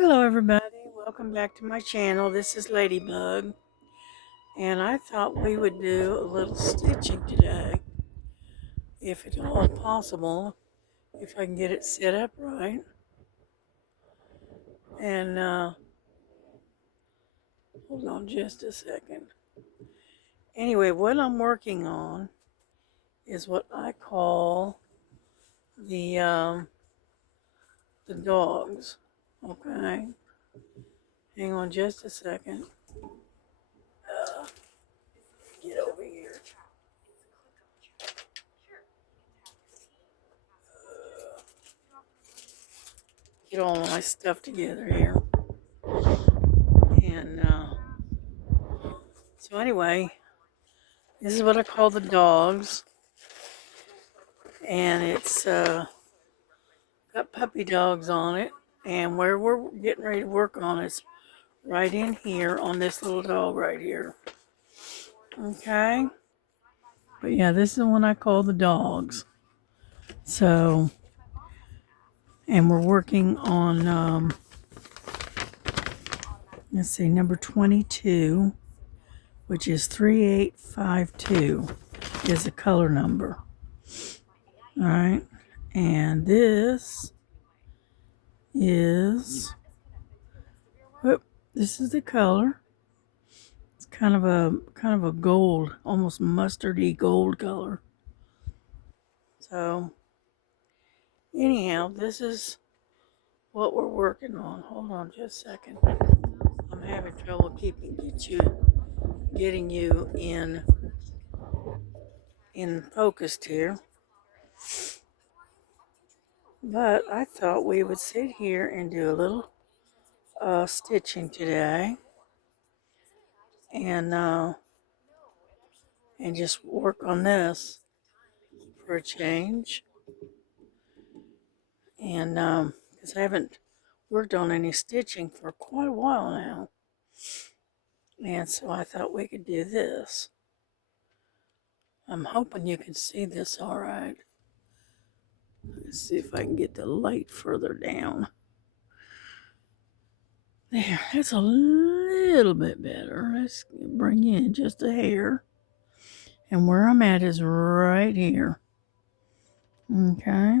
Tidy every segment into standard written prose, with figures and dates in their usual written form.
Hello everybody, welcome back to my channel. This is Ladybug, and I thought we would do a little stitching today, if at all possible, if I can get it set up right. And hold on just a second. Anyway, what I'm working on is what I call the dogs. Okay, hang on just a second. Get over here. Get all my stuff together here. And so anyway, this is what I call the dogs. And it's got puppy dogs on it. And where we're getting ready to work on is right in here on this little dog right here. Okay? But yeah, this is the one I call the dogs. So, and we're working on, let's see, number 22, which is 3852 is the color number. All right. And this is, whoop, this is the color. It's kind of a gold, almost mustardy gold color. So anyhow, this is what we're working on. Hold on just a second. I'm having trouble getting you in focused here. But I thought we would sit here and do a little stitching today, and just work on this for a change. And because I haven't worked on any stitching for quite a while now, and so I thought we could do this. I'm hoping you can see this all right. Let's see if I can get the light further down. There, that's a little bit better. Let's bring in just a hair. And where I'm at is right here. Okay.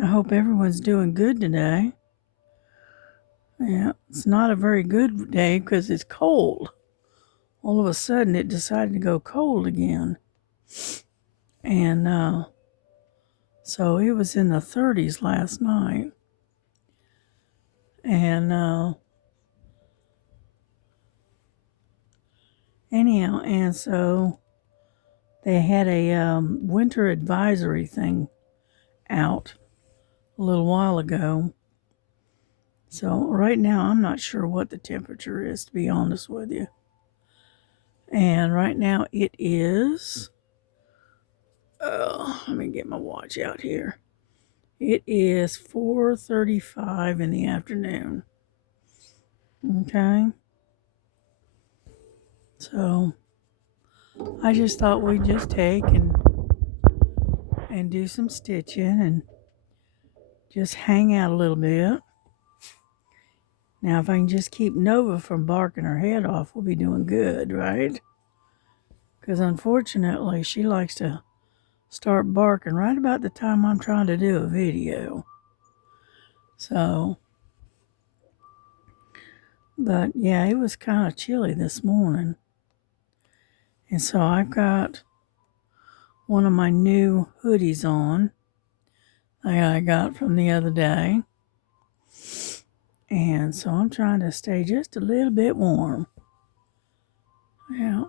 I hope everyone's doing good today. Yeah, it's not a very good day because it's cold. All of a sudden it decided to go cold again. And so it was in the 30s last night. And anyhow, and so they had a winter advisory thing out a little while ago. So right now I'm not sure what the temperature is, to be honest with you. And right now it is, let me get my watch out here. It is 4:35 in the afternoon. Okay. So I just thought we'd just take and do some stitching and just hang out a little bit. Now, if I can just keep Nova from barking her head off, we'll be doing good, right? Because unfortunately, she likes to start barking right about the time I'm trying to do a video. So, but yeah, it was kind of chilly this morning. And so I've got one of my new hoodies on that I got from the other day. And so I'm trying to stay just a little bit warm. Yeah.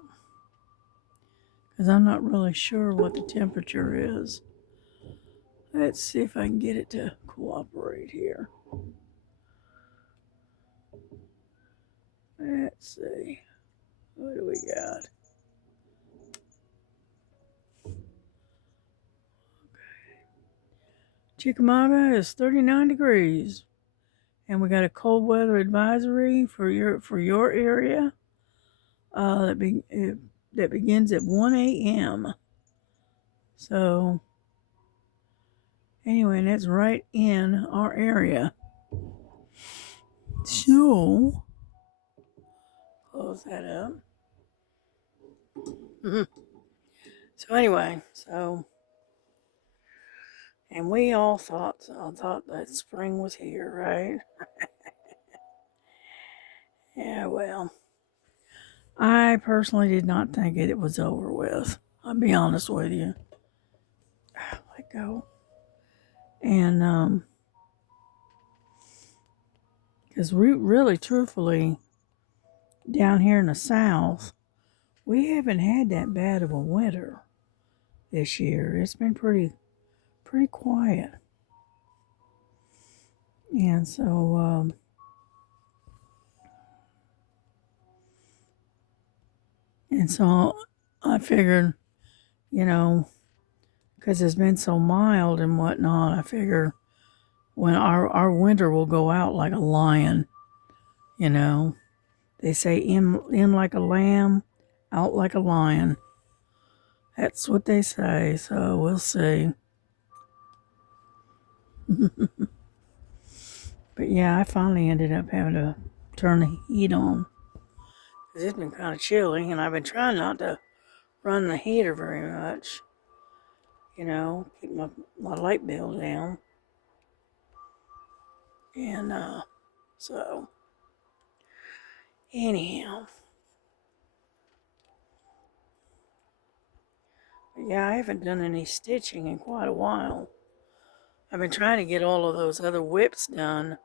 Because I'm not really sure what the temperature is. Let's see if I can get it to cooperate here. Let's see. What do we got? Chickamauga is 39 degrees. And we got a cold weather advisory for your area that begins at 1 a.m. So Anyway, and it's right in our area. So, close that up. So anyway, and we all thought that spring was here, right? Yeah, well, I personally did not think it was over with. I'll be honest with you. Let go. And because we really, truthfully, down here in the South, we haven't had that bad of a winter this year. It's been pretty quiet. And so I figured, you know, because it's been so mild and whatnot, I figure when our winter will go out like a lion, you know. They say in like a lamb, out like a lion. That's what they say, so we'll see. But yeah, I finally ended up having to turn the heat on. Because it's been kind of chilly, and I've been trying not to run the heater very much. You know, keep my light bill down. And so, anyhow. But yeah, I haven't done any stitching in quite a while. I've been trying to get all of those other whips done.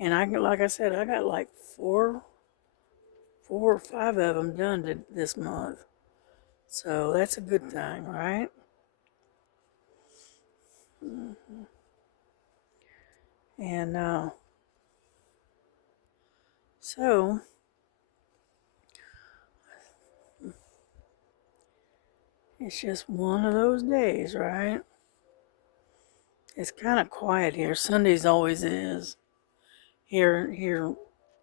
And like I said, I got like four or five of them done this month. So that's a good thing, right? And so it's just one of those days, right? It's kind of quiet here. Sundays always is. Here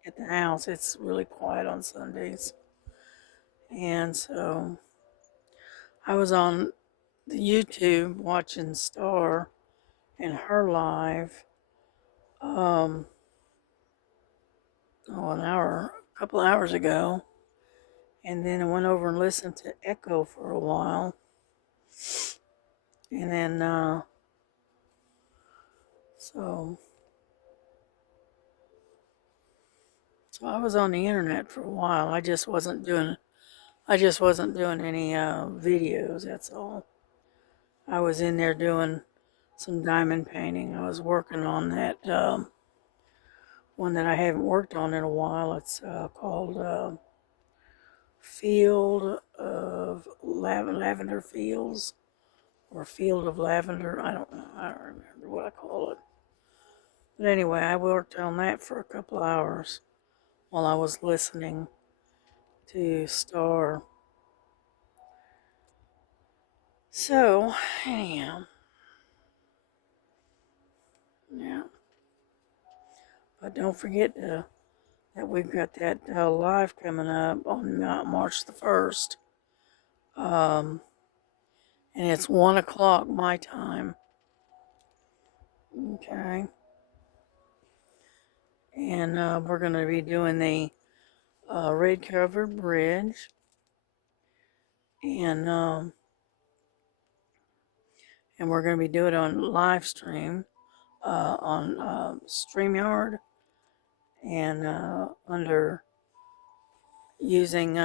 at the house, it's really quiet on Sundays. And so I was on the YouTube watching Star and her live a couple hours ago, and then I went over and listened to Echo for a while, and then so I was on the internet for a while. I just wasn't doing any videos. That's all. I was in there doing some diamond painting. I was working on that one that I haven't worked on in a while. It's called Field of Lavender Fields, or Field of Lavender. I don't know. I don't remember what I call it. But anyway, I worked on that for a couple of hours while I was listening to Star. So, anyhow, yeah. But don't forget that we've got that live coming up on March the 1st. And it's 1 o'clock my time. Okay. And we're going to be doing the red covered bridge. And we're going to be doing it on live stream on StreamYard, and under using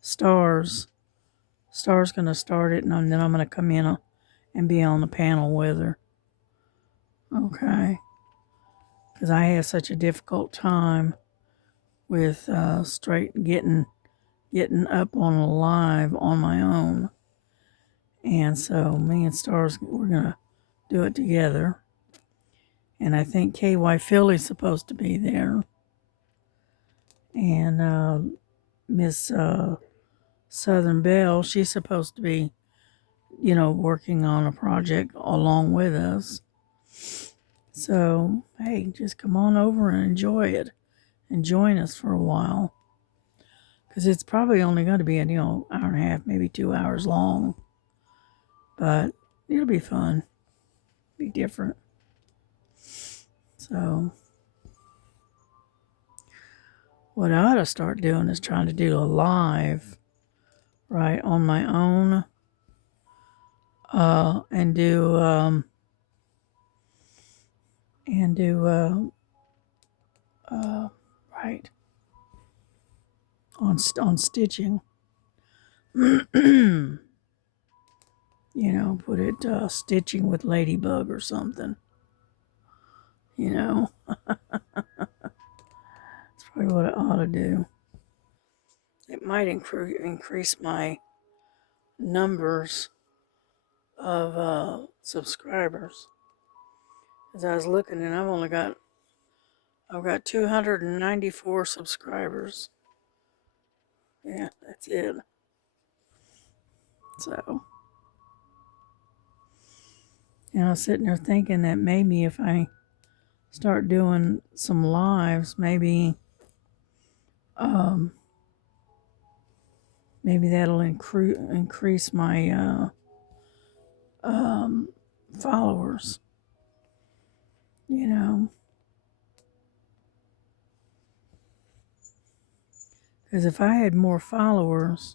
Star's going to start it, and then I'm going to come in and be on the panel with her. Okay. Because I have such a difficult time with straight getting up on a live on my own. And so me and Stars, we're going to do it together. And I think KY Philly's supposed to be there. And Miss Southern Belle, she's supposed to be, working on a project along with us. So, hey, just come on over and enjoy it and join us for a while. Because it's probably only going to be, hour and a half, maybe 2 hours long. But it'll be fun. Be different. So what I ought to start doing is trying to do a live, right, on my own, and do right, on stitching. You know, put it stitching with Ladybug or something. You know, that's probably what I ought to do. It might increase my numbers of subscribers. As I was looking, and I've got 294 subscribers. Yeah, that's it. So, you know, I was sitting there thinking that maybe if I start doing some lives, maybe maybe that'll increase my followers. You know, because if I had more followers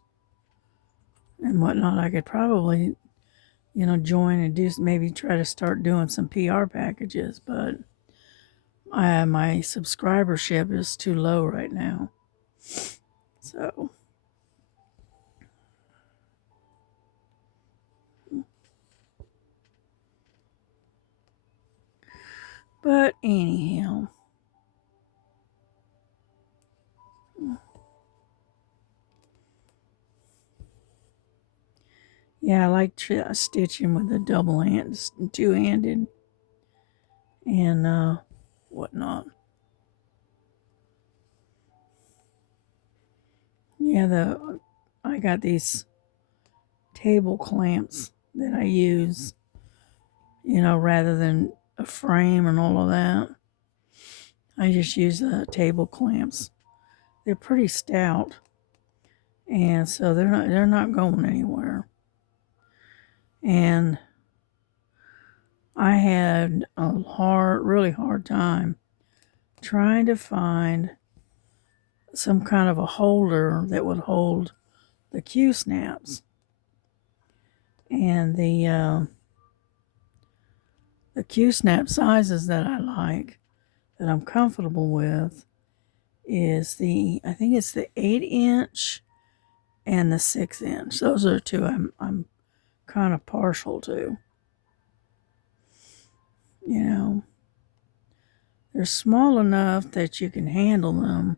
and whatnot, I could probably, you know, join and do maybe try to start doing some PR packages. But my subscribership is too low right now. So, but anyhow, yeah, I like stitching with a double hand, two-handed, and whatnot. Yeah, I got these table clamps that I use, you know, rather than a frame and all of that. I just use the table clamps. They're pretty stout, and so they're not going anywhere. And I had a really hard time trying to find some kind of a holder that would hold the Q snaps. And the Q snap sizes that I like, that I'm comfortable with, is I think it's the 8-inch and the 6-inch. Those are two I'm kind of partial to. You know, they're small enough that you can handle them,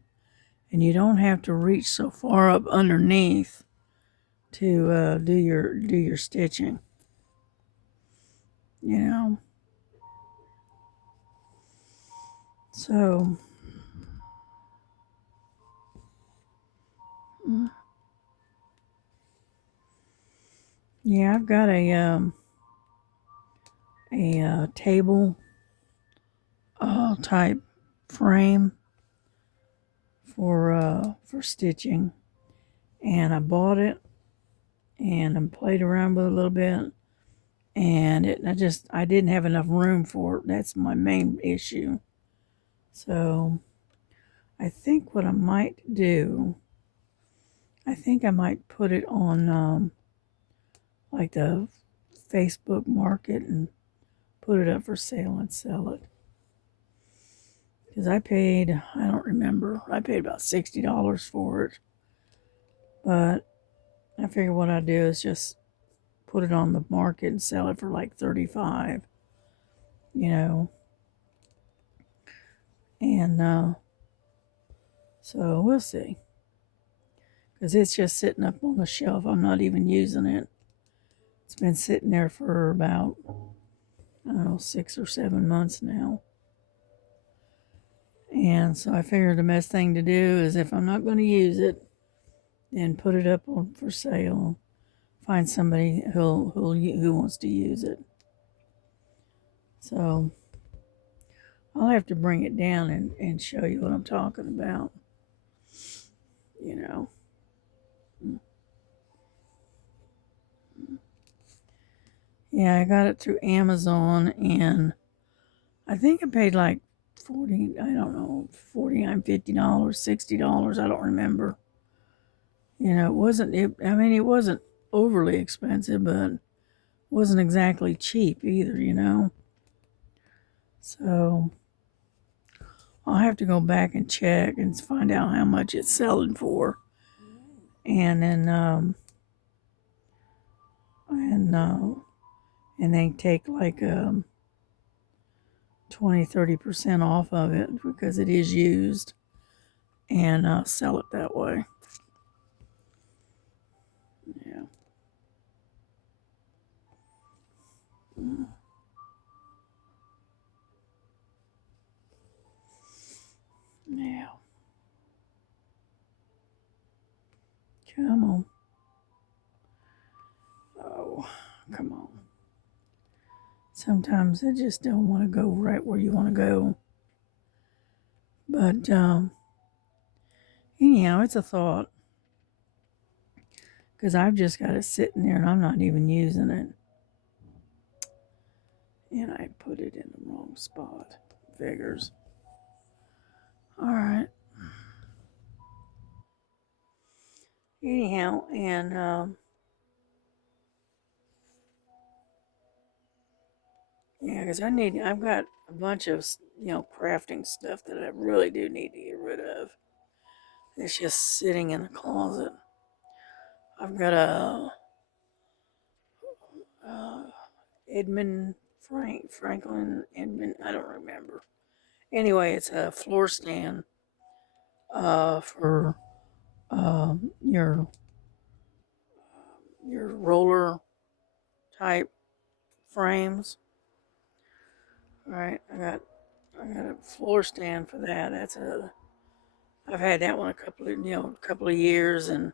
and you don't have to reach so far up underneath to do your stitching. You know, so yeah, I've got a table type frame for stitching, and I bought it and I played around with it a little bit, and I didn't have enough room for it. That's my main issue. So I think what I might do, I think I might put it on like the Facebook market and put it up for sale and sell it. Because I don't remember, I paid about $60 for it. But I figured what I'd do is just put it on the market and sell it for like $35, you know. And so we'll see. Because it's just sitting up on the shelf. I'm not even using it. It's been sitting there for about, I don't know, 6 or 7 months now. And so I figured the best thing to do is, if I'm not going to use it, then put it up for sale. Find somebody who wants to use it. So I'll have to bring it down and show you what I'm talking about. You know. Yeah, I got it through Amazon, and I think I paid like 40, I don't know, $49, $50, $60, I don't remember. You know, I mean, it wasn't overly expensive, but wasn't exactly cheap either, you know. So I'll have to go back and check and find out how much it's selling for. And then, and, uh, and they take like 20-30% off of it because it is used, and sell it that way. Yeah. Mm. Yeah. Come on. Oh, come on. Sometimes I just don't want to go right where you want to go. But anyhow, it's a thought because I've just got it sitting there and I'm not even using it. And I put it in the wrong spot. Figures. All right. Anyhow, and yeah, because I've got a bunch of, crafting stuff that I really do need to get rid of. It's just sitting in the closet. I've got uh Franklin Edmund, I don't remember. Anyway, it's a floor stand for your roller type frames. All right, I got a floor stand for that. I've had that one a couple of years, and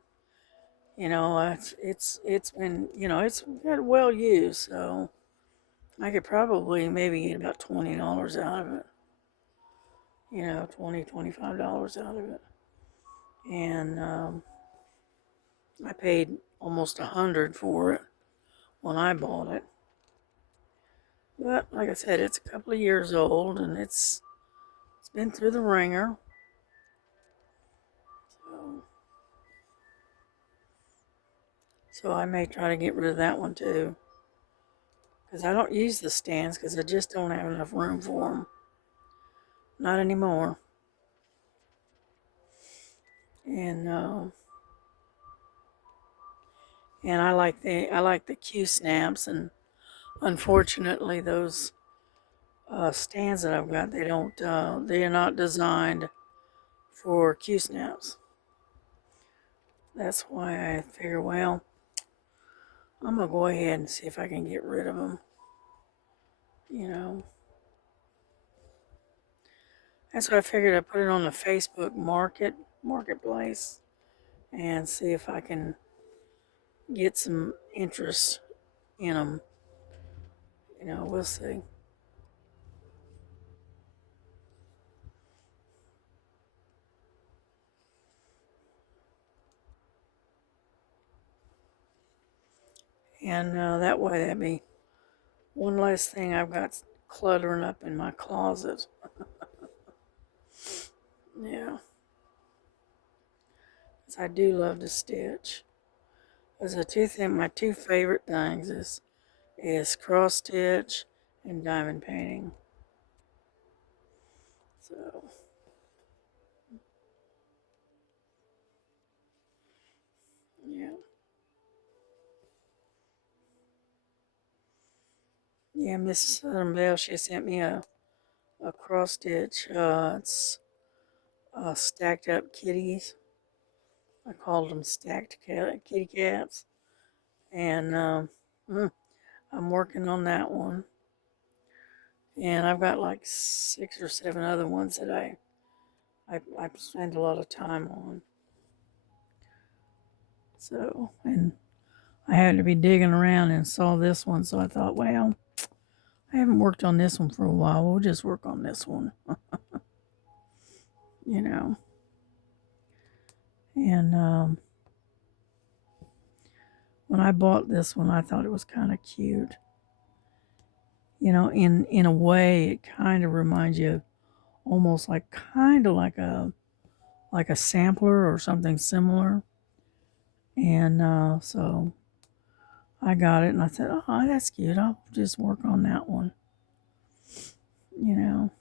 it's been, it's got well used, so I could probably maybe get about $20 out of it. 25 dollars out of it. And I paid almost 100 for it when I bought it. But like I said, it's a couple of years old, and it's been through the ringer. So, so I may try to get rid of that one too, because I don't use the stands because I just don't have enough room for them. Not anymore. And I like the Q snaps, and unfortunately those stands that I've got, they are not designed for Q snaps. That's why I figure, well, I'm gonna go ahead and see if I can get rid of them. You know, that's why I figured I'd put it on the Facebook marketplace and see if I can get some interest in them. We'll see. And that way, that'd be one less thing I've got cluttering up in my closet. Yeah, 'cause I do love to stitch. Cause my two favorite things is cross stitch and diamond painting. So yeah, yeah. Miss Southern Belle, she sent me a cross stitch. It's stacked up kitties. I called them kitty cats, and mm, I'm working on that one. And I've got like 6 or 7 other ones that I spend a lot of time on. So, and I had to be digging around and saw this one, so I thought, well, I haven't worked on this one for a while. We'll just work on this one, you know. And when I bought this one, I thought it was kind of cute. You know, in a way, it kind of reminds you almost like kind of like a sampler or something similar. And so I got it, and I said, "Oh, that's cute. I'll just work on that one." You know,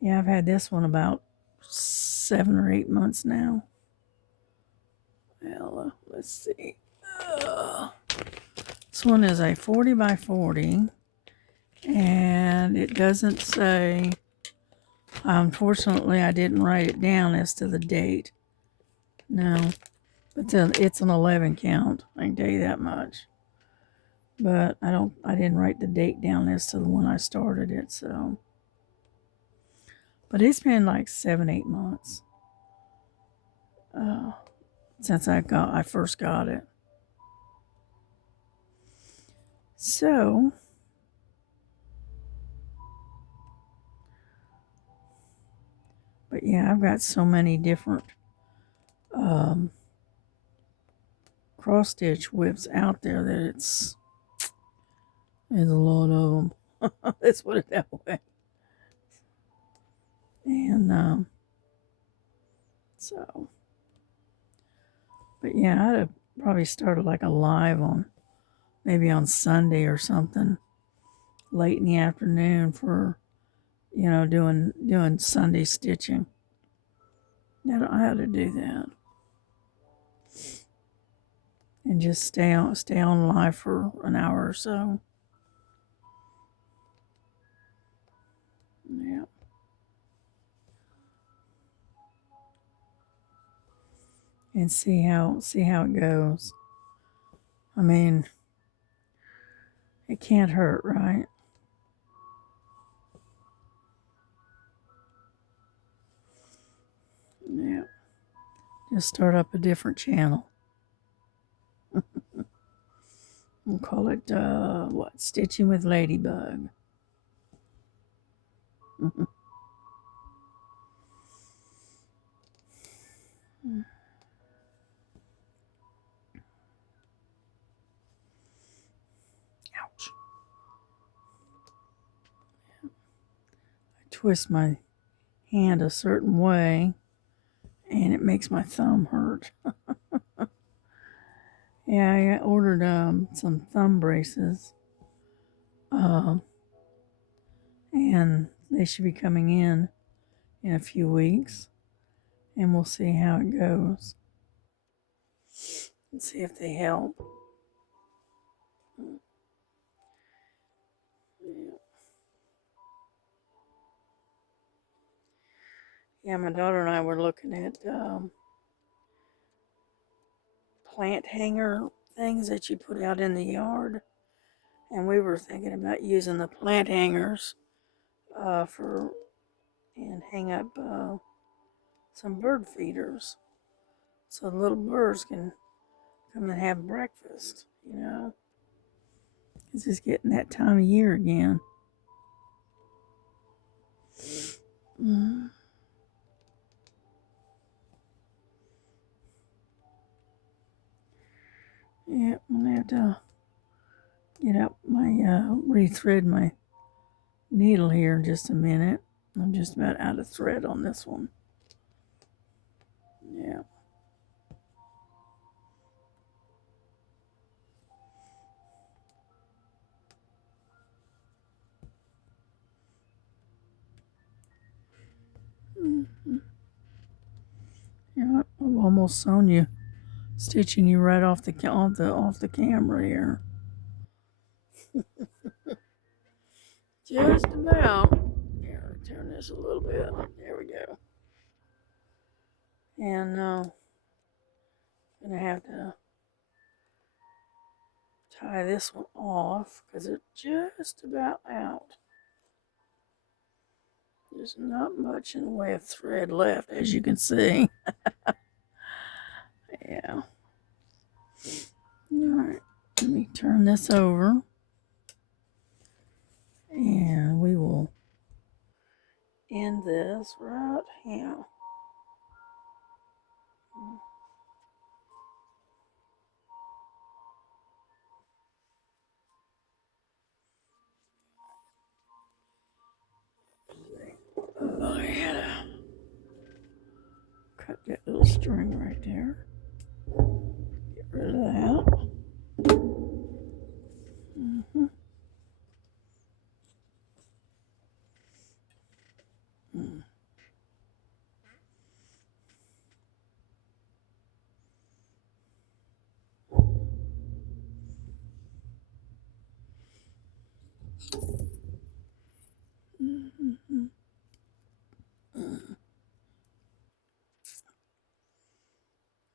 yeah, I've had this one about 7 or 8 months now. Well, let's see. Uh, this one is a 40 by 40, and it doesn't say. Unfortunately, I didn't write it down as to the date. No, but it's an 11 count. I can tell you that much. But I didn't write the date down as to the when I started it. So, but it's been like 7, 8 months uh, since I first got it. So, but yeah, I've got so many different um, cross stitch whips out there that there's a lot of them. Let's put it that way. And so, but yeah, I'd have probably started like a live on maybe on Sunday or something late in the afternoon for doing Sunday stitching. I had to do that and just stay on live for an hour or so. Yeah. And see how it goes. I mean, it can't hurt, right? Yeah. Just start up a different channel. We'll call it Stitching with Ladybug. Ouch. I twist my hand a certain way and it makes my thumb hurt. Yeah, I ordered some thumb braces, um, and they should be coming in a few weeks, and we'll see how it goes and see if they help. Yeah, my daughter and I were looking at plant hanger things that you put out in the yard, and we were thinking about using the plant hangers for and hang up some bird feeders so the little birds can come and have breakfast. It's just getting that time of year again. Mm. Yeah, I'm gonna have to get out my rethread my needle here in just a minute. I'm just about out of thread on this one. Yeah. Mm-hmm. Yeah, I've almost sewn you, stitching you right off the camera here. Just about. Here, turn this a little bit. There we go. And gonna have to tie this one off because it's just about out. There's not much in the way of thread left, as you can see. Yeah. All right. Let me turn this over. And we will end this right here. cut that little string right there. Get rid of that. Mm-hmm. Mm. Mm-hmm. Mm.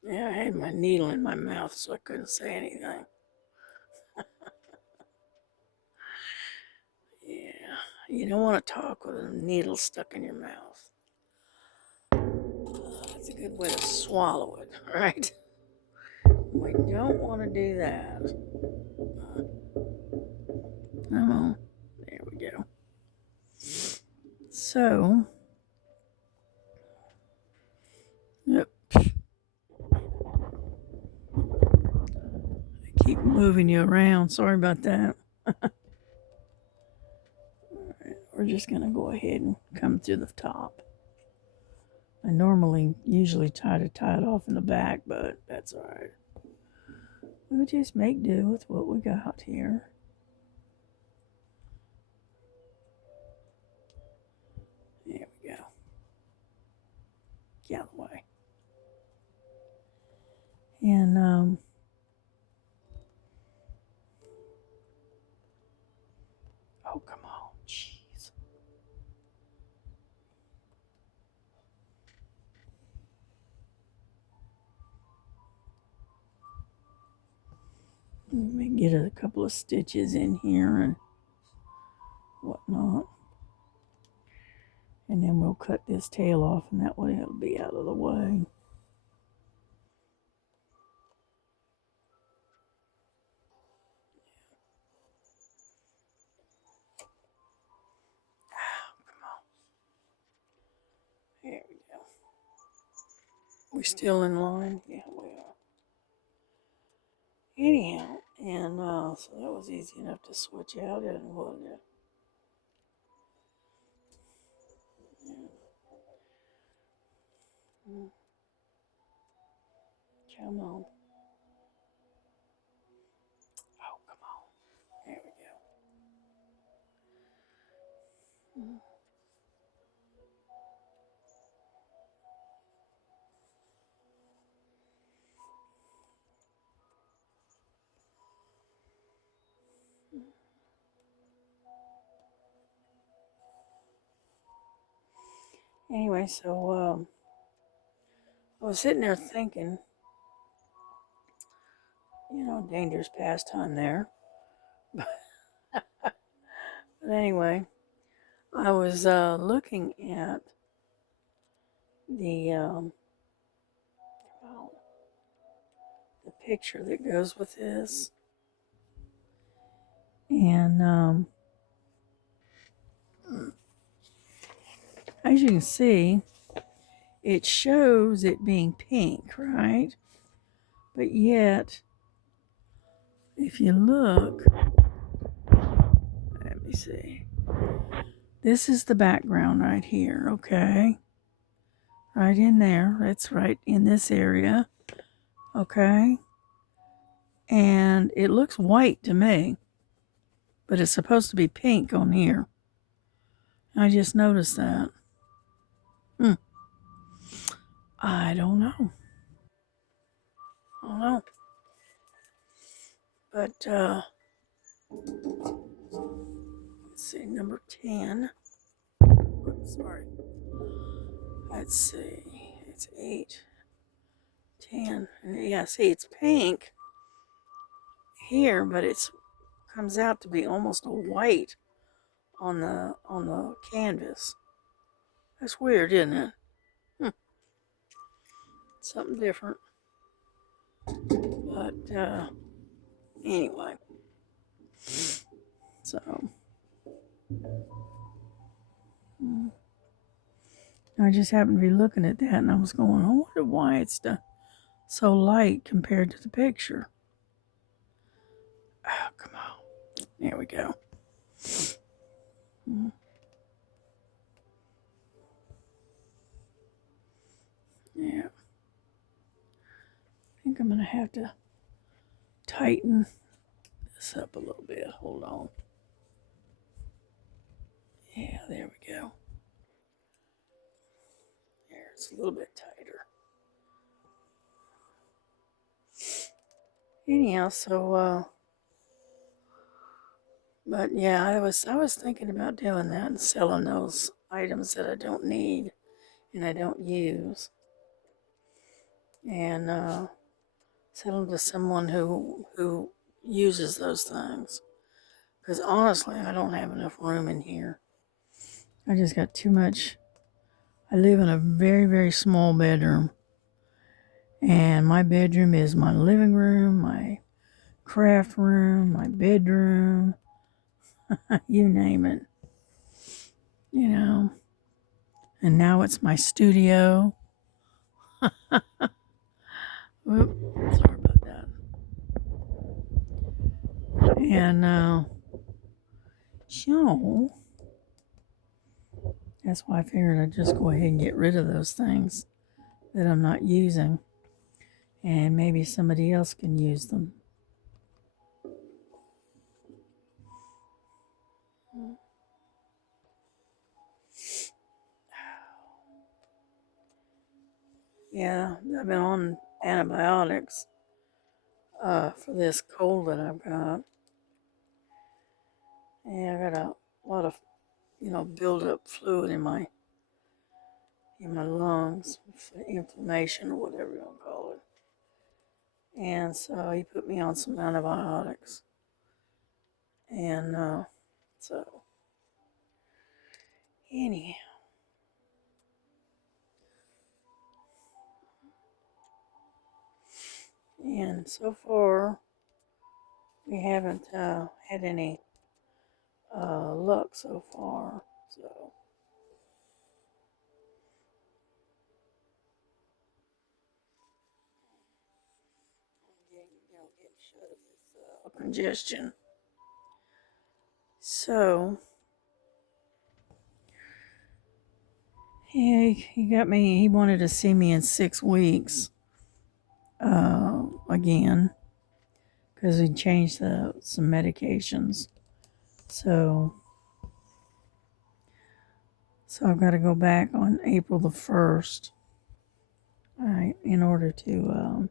Yeah, I had my needle in my mouth, so I couldn't say anything. Yeah, you don't want to talk with a needle stuck in your mouth. That's a good way to swallow it, right? We don't want to do that. Come on. There we go. So, yep. I keep moving you around. Sorry about that. Alright, we're just going to go ahead and come through the top. I usually try to tie it off in the back, but that's alright. We'll just make do with what we got here. There we go. Get out of the way. And, oh, come on. Jeez. Let me get a couple of stitches in here and whatnot. And then we'll cut this tail off, and that way it'll be out of the way. Come on. There we go. We're still in line? Yeah, we are. Anyhow, and so that was easy enough to switch out, wasn't it? Yeah. Come on. Oh, come on. There we go. Anyway, so I was sitting there thinking, dangerous pastime there. But anyway, I was looking at the the picture that goes with this, and as you can see, it shows it being pink, right? But yet, if you look, let me see. This is the background right here, okay? Right in there. It's right in this area, okay? And it looks white to me, but it's supposed to be pink on here. I just noticed that. I don't know. I don't know. But, let's see, number 10. Oops, sorry. Let's see. It's 8, 10. And yeah, see, it's pink here, but it's comes out to be almost a white on the canvas. That's weird, isn't it? Something different. But anyway, so I just happened to be looking at that, and I was going, I wonder why it's so light compared to the picture. Oh, come on. There we go. Yeah. think I'm going to have to tighten this up a little bit. Hold on. Yeah, there we go. There, it's a little bit tighter. Anyhow, so but yeah, I was thinking about doing that and selling those items that I don't need and I don't use, and sell them to someone who uses those things. Because honestly, I don't have enough room in here. I just got too much. I live in a very, very small bedroom. And my bedroom is my living room, my craft room, my bedroom, you name it. You know. And now it's my studio. Whoop, sorry about that. And so that's why I figured I'd just go ahead and get rid of those things that I'm not using. And maybe somebody else can use them. Yeah, I've been on antibiotics for this cold that I've got. And I got a lot of, build up fluid in my lungs, inflammation or whatever you want to call it. And so he put me on some antibiotics. And so, anyhow. And so far, we haven't had any luck so far. So, get shut of this congestion. So, yeah, he got me. He wanted to see me in 6 weeks again because we changed some medications. So I've got to go back on April the 1st, right, in order to,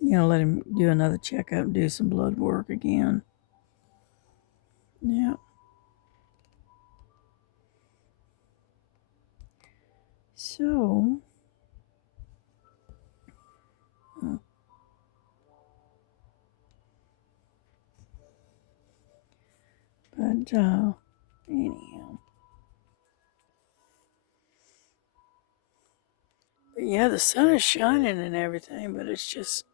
let him do another checkup and do some blood work again. Yeah. So, but anyhow. But yeah, the sun is shining and everything, but it's just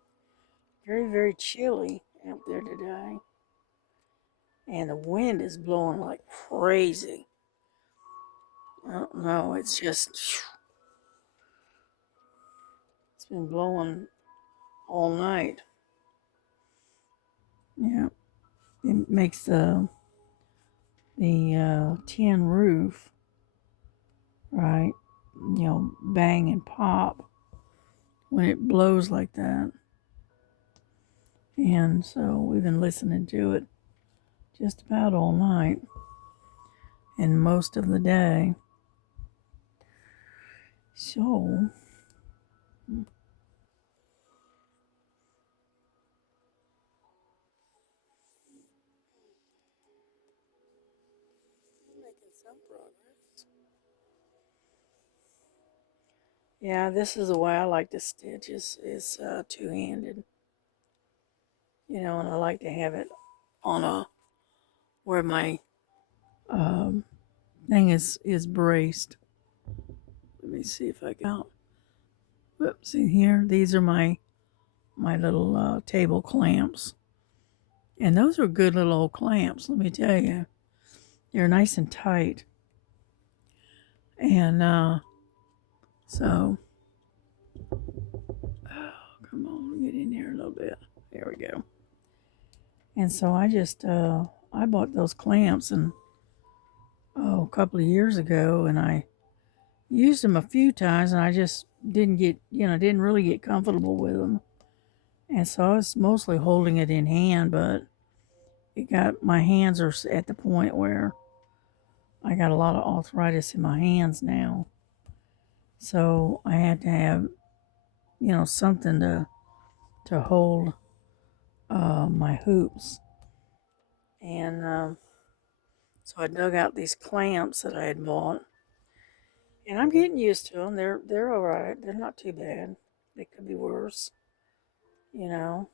very, very chilly out there today. And the wind is blowing like crazy. I don't know, it's just, it's been blowing all night. Yeah, it makes the tin roof, right, bang and pop when it blows like that. And so we've been listening to it just about all night and most of the day. So, making some progress. Yeah, this is the way I like to stitch is two-handed. And I like to have it on where my thing is braced. Let me see if I can out. Whoops, see here, these are my little table clamps. And those are good little old clamps, let me tell you. They're nice and tight. And so, come on, get in here a little bit. There we go. And so I just, I bought those clamps and, a couple of years ago, and I used them a few times, and I just didn't really get comfortable with them. And so I was mostly holding it in hand, but my hands are at the point where I got a lot of arthritis in my hands now. So I had to have, something to hold my hoops. And so I dug out these clamps that I had bought, and I'm getting used to them. They're all right. They're not too bad. They could be worse. You know,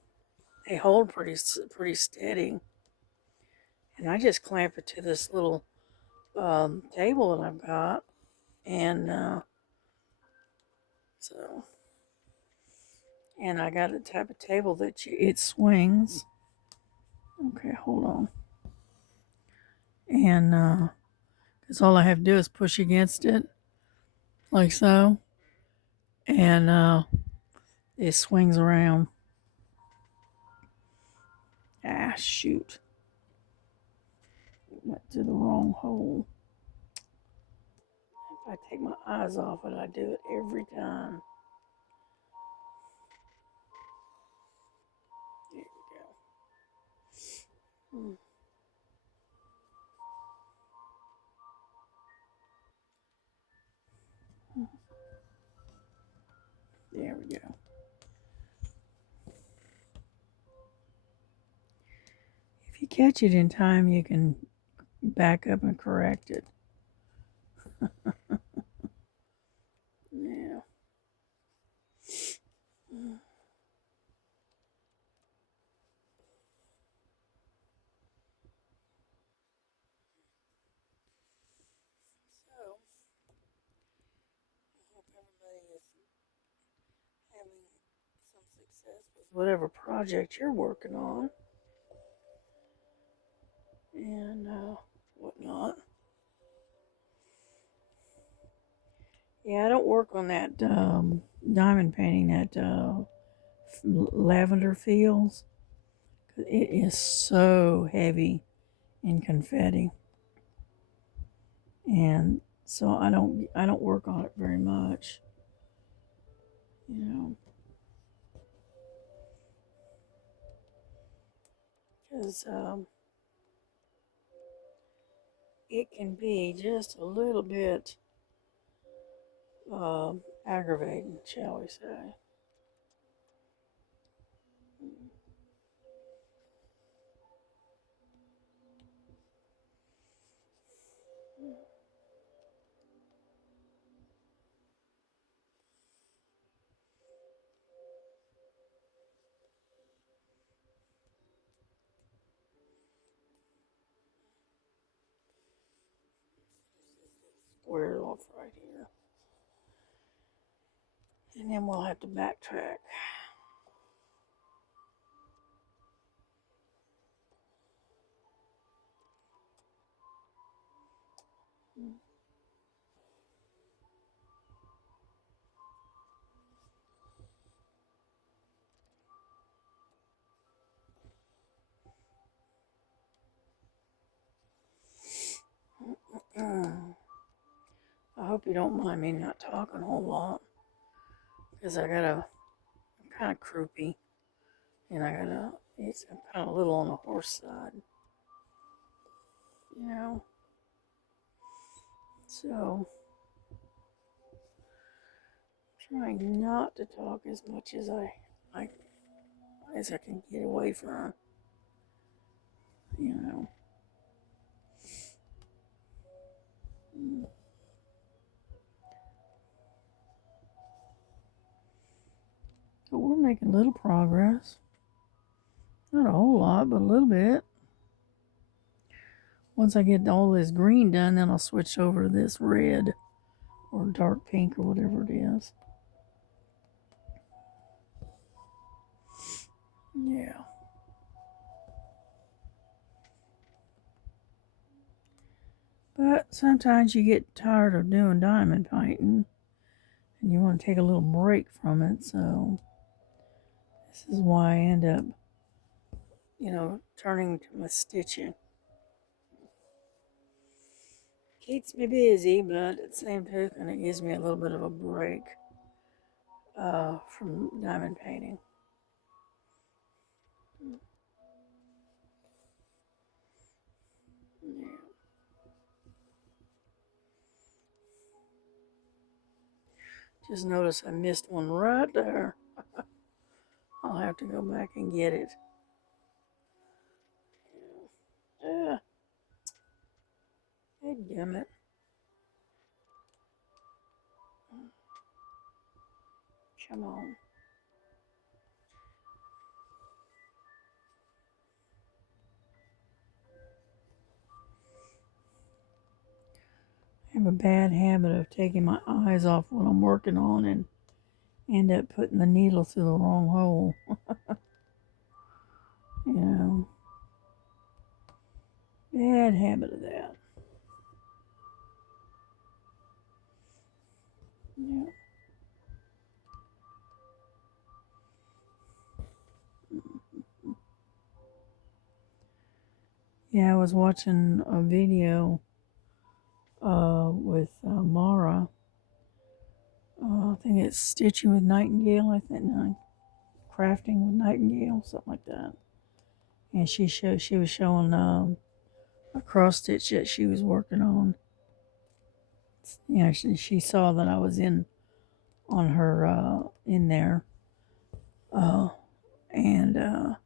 they hold pretty steady. And I just clamp it to this little table that I've got, and so and I got a type of table that it swings. Okay, hold on. And because all I have to do is push against it like so, and it swings around. Ah, shoot. Went through the wrong hole. If I take my eyes off it, I do it every time. There we go. There we go. If you catch it in time, you can back up and correct it. Yeah. So, I hope everybody is having some success with whatever project you're working on and whatnot. Yeah, I don't work on that diamond painting, that lavender fields. It is so heavy in confetti, and so I don't work on it very much, you know, because it can be just a little bit aggravating, shall we say. Square it off right here, and then we'll have to backtrack. I hope you don't mind me not talking a whole lot, because I'm kind of croupy, and I'm kind of a little on the horse side, you know. So, trying not to talk as much I as I can get away from, you know. But we're making little progress. Not a whole lot, but a little bit. Once I get all this green done, then I'll switch over to this red or dark pink or whatever it is. Yeah. But sometimes you get tired of doing diamond painting and you want to take a little break from it. So this is why I end up, turning to my stitching. Keeps me busy, but at the same token, it gives me a little bit of a break. from diamond painting. Yeah. Just notice I missed one right there. I'll have to go back and get it. Yeah. Damn it. Come on. I have a bad habit of taking my eyes off what I'm working on and end up putting the needle through the wrong hole. You know, bad habit of that. Yeah. Yeah, I was watching a video with Mara. I think it's Stitching with Nightingale, I think. No, Crafting with Nightingale, something like that. And she was showing a cross stitch that she was working on. You know, she saw that I was in on her in there, and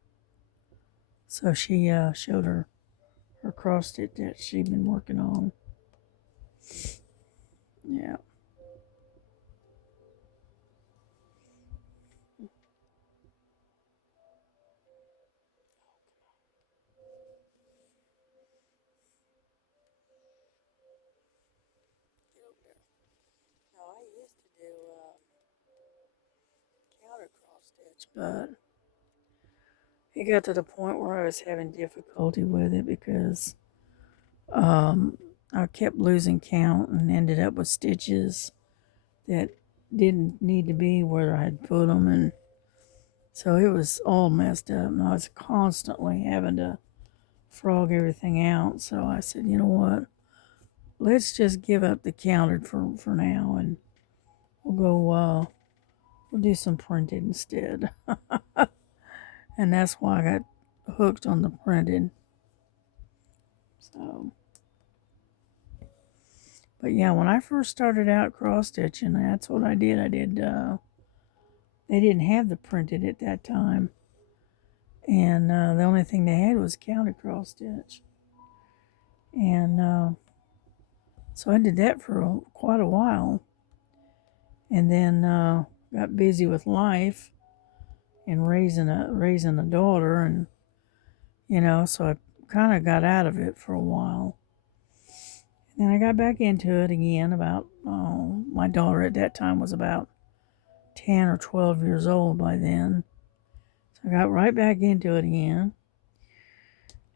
so she showed her cross stitch that she'd been working on. Yeah. No, I used to do counter cross stitch, but it got to the point where I was having difficulty with it because um, I kept losing count and ended up with stitches that didn't need to be where I had put them, and so it was all messed up, and I was constantly having to frog everything out. So I said, you know what? Let's just give up the countered for now, and we'll go. We'll do some printed instead. And that's why I got hooked on the printed. So, but yeah, when I first started out cross stitching, that's what I did. I did. They didn't have the printed at that time, and the only thing they had was counter cross stitch, and so I did that for quite a while, and then got busy with life and raising a daughter, and so I kind of got out of it for a while. And then I got back into it again. About my daughter at that time was about 10 or 12 years old by then, so I got right back into it again.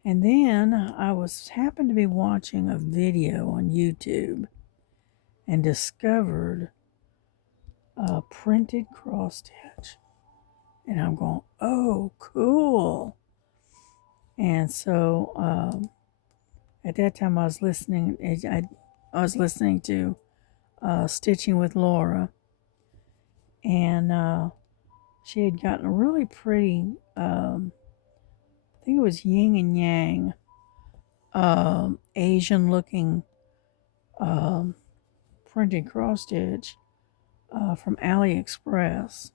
And then I happened to be watching a video on YouTube and discovered a printed cross stitch. And I'm going, oh, cool. And so at that time I was listening to Stitching with Laura. And she had gotten a really pretty, I think it was yin and yang, Asian looking printed cross stitch from AliExpress.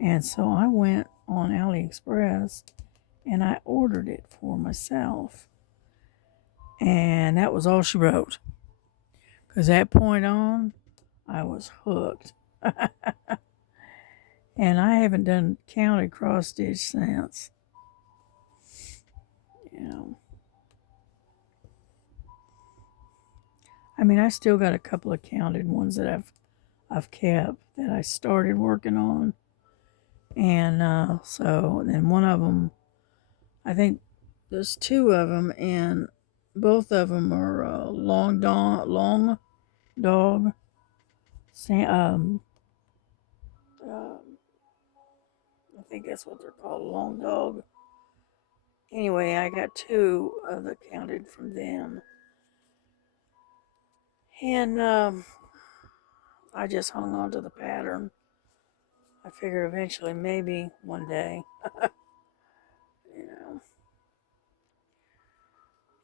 And so I went on AliExpress and I ordered it for myself. And that was all she wrote. Because that point on, I was hooked. And I haven't done counted cross stitch since. I mean, I still got a couple of counted ones that I've kept that I started working on. And so then one of them, I think there's two of them, and both of them are long dog. I think that's what they're called, long dog. Anyway, I got two of the counted from them, and I just hung on to the pattern I figured eventually, maybe one day, you know.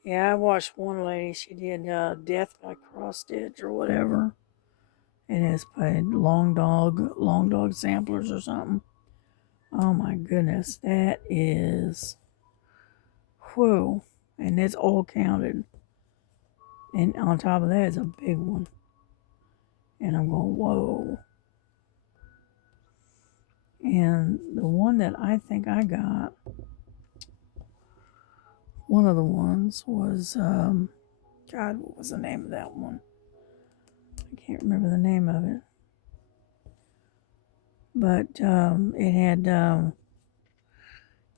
Yeah, I watched one lady, she did Death by Cross Stitch or whatever. And it's by long dog samplers or something. Oh my goodness, that is, whew. And it's all counted. And on top of that is a big one. And I'm going, whoa. And the one that I think I got, one of the ones was, God, what was the name of that one? I can't remember the name of it. But it had,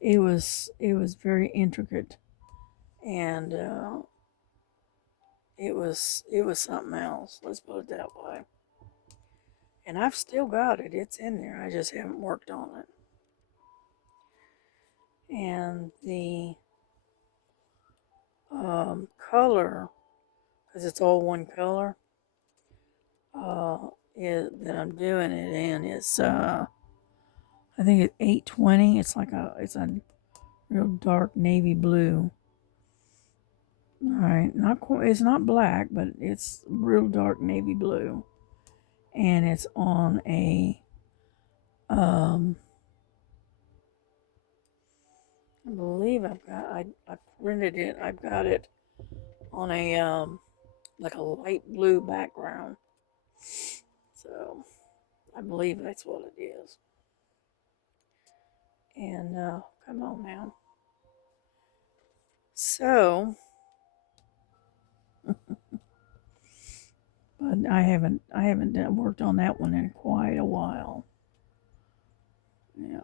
it was very intricate. And it was something else. Let's put it that way. And I've still got it. It's in there. I just haven't worked on it. And the color, because it's all one color, that I'm doing it in is I think it's 820. It's a real dark navy blue. All right, it's not black, but it's real dark navy blue, and it's on a I believe I printed it. I've got it on a like a light blue background. So I believe that's what it is. And come on now. So, but I haven't worked on that one in quite a while. Yeah.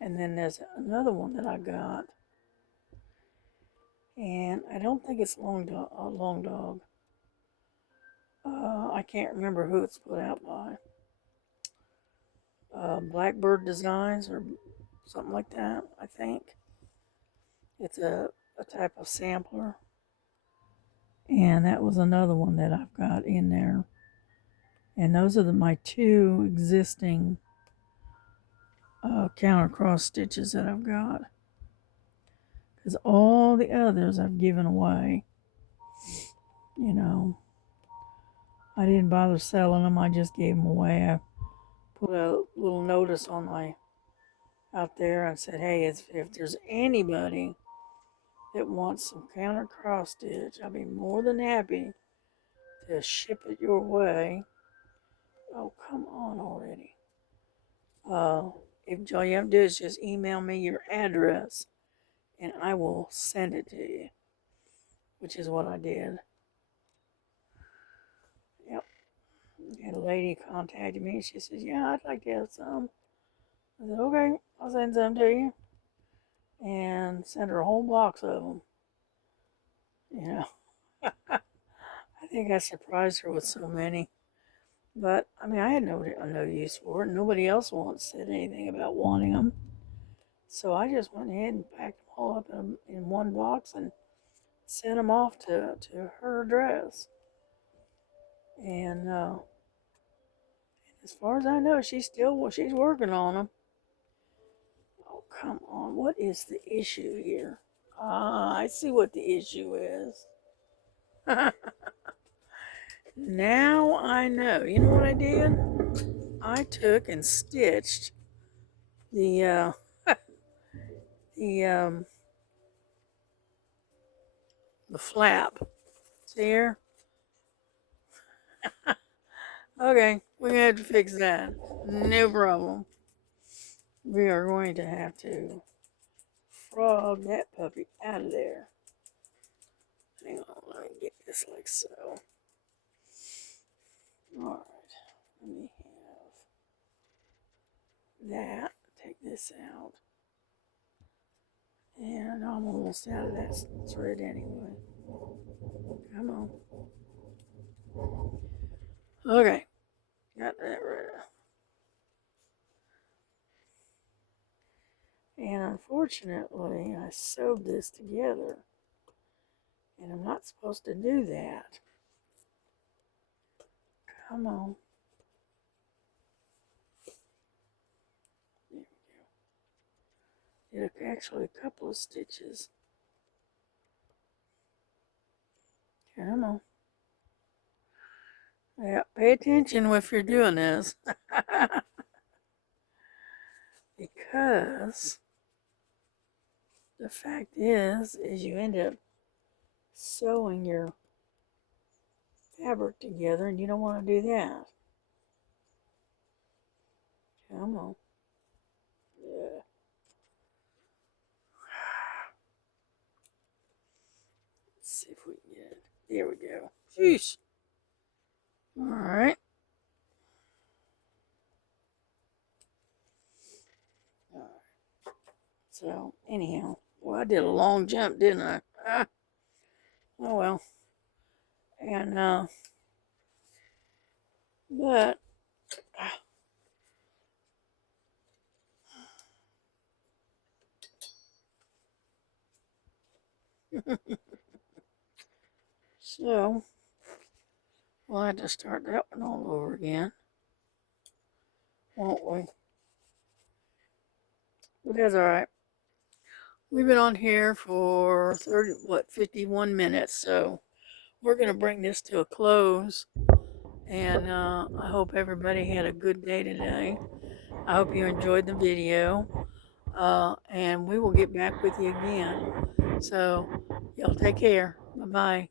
And then there's another one that I got, and I don't think it's Long Dog. I can't remember who it's put out by. Blackbird Designs or something like that, I think. It's a type of sampler. And that was another one that I've got in there. And those are my two existing counter cross stitches that I've got. Because all the others I've given away. You know, I didn't bother selling them. I just gave them away. I put a little notice on out there and said, hey, if there's anybody that wants some counter cross stitch, I'll be more than happy to ship it your way. Oh, come on already. If all you have to do is just email me your address and I will send it to you, which is what I did. Yep. And a lady contacted me. She says, yeah, I'd like to have some. I said, okay, I'll send some to you. And send her a whole box of them. You know, I think I surprised her with so many. But, I mean, I had no use for it. Nobody else said anything about wanting them. So I just went ahead and packed them all up in one box and sent them off to her address. And as far as I know, she's working on them. Oh, come on. What is the issue here? I see what the issue is. Now I know. You know what I did? I took and stitched the the the flap. See here? Okay, we're gonna have to fix that. No problem. We are going to have to frog that puppy out of there. Hang on, let me get this like so. Alright, let me have that. Take this out. And I'm almost out of that thread anyway. Come on. Okay, got that rid of. And unfortunately, I sewed this together. And I'm not supposed to do that. Come on. There we go. Did actually a couple of stitches. Come on. Yeah, pay attention if you're doing this. Because the fact is you end up sewing your fabric together and you don't want to do that. Come on. Yeah. Let's see if we can get it. There we go. Sheesh. All right. All right. So, anyhow, well, I did a long jump, didn't I? Oh, well. And, but, so, we'll have to start that one all over again, won't we? But that's all right. We've been on here for 51 minutes, so we're going to bring this to a close. And I hope everybody had a good day today. I hope you enjoyed the video. And we will get back with you again. So, y'all take care. Bye-bye.